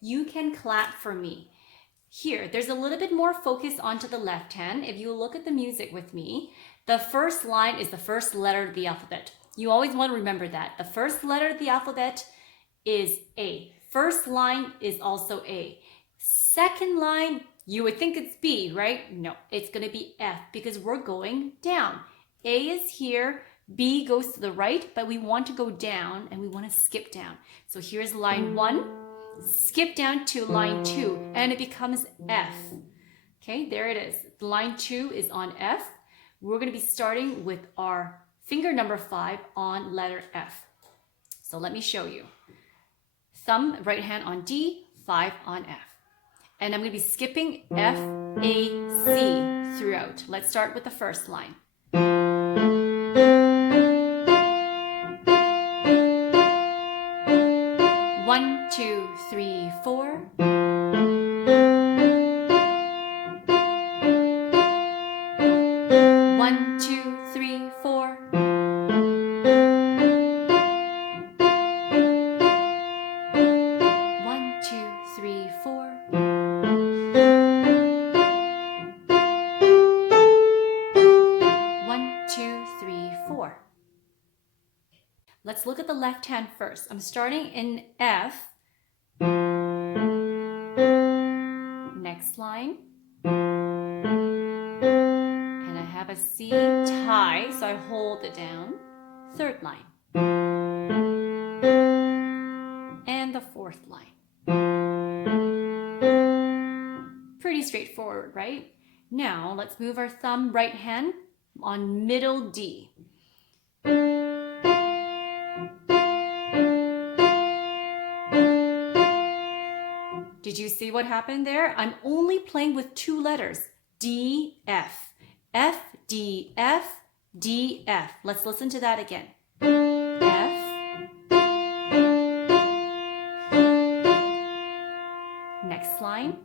you can clap for me. Here, there's a little bit more focus onto the left hand. If you look at the music with me, the first line is the first letter of the alphabet. You always want to remember that. The first letter of the alphabet is A. First line is also A. Second line, you would think it's B, right? No, it's going to be F because we're going down. A is here, B goes to the right, but we want to go down and we want to skip down. So here's line 1, skip down to line 2, and it becomes F. Okay, there it is. Line 2 is on F. We're going to be starting with our finger number 5 on letter F. So let me show you. Thumb, right hand on D, 5 on F. And I'm going to be skipping F, A, C throughout. Let's start with the first line. 1, 2, 3, 4. 1, 2, 3, 4. 1, 2, 3, 4. 1, 2, 3, 4. Let's look at the left hand first. I'm starting in F. Next line. And I have a C tie, so I hold it down. Third line. And the fourth line. Pretty straightforward, right? Now, let's move our thumb right hand on middle D. Did you see what happened there? I'm only playing with 2 letters, D, F. F, D, F, D, F. Let's listen to that again. F. Next line.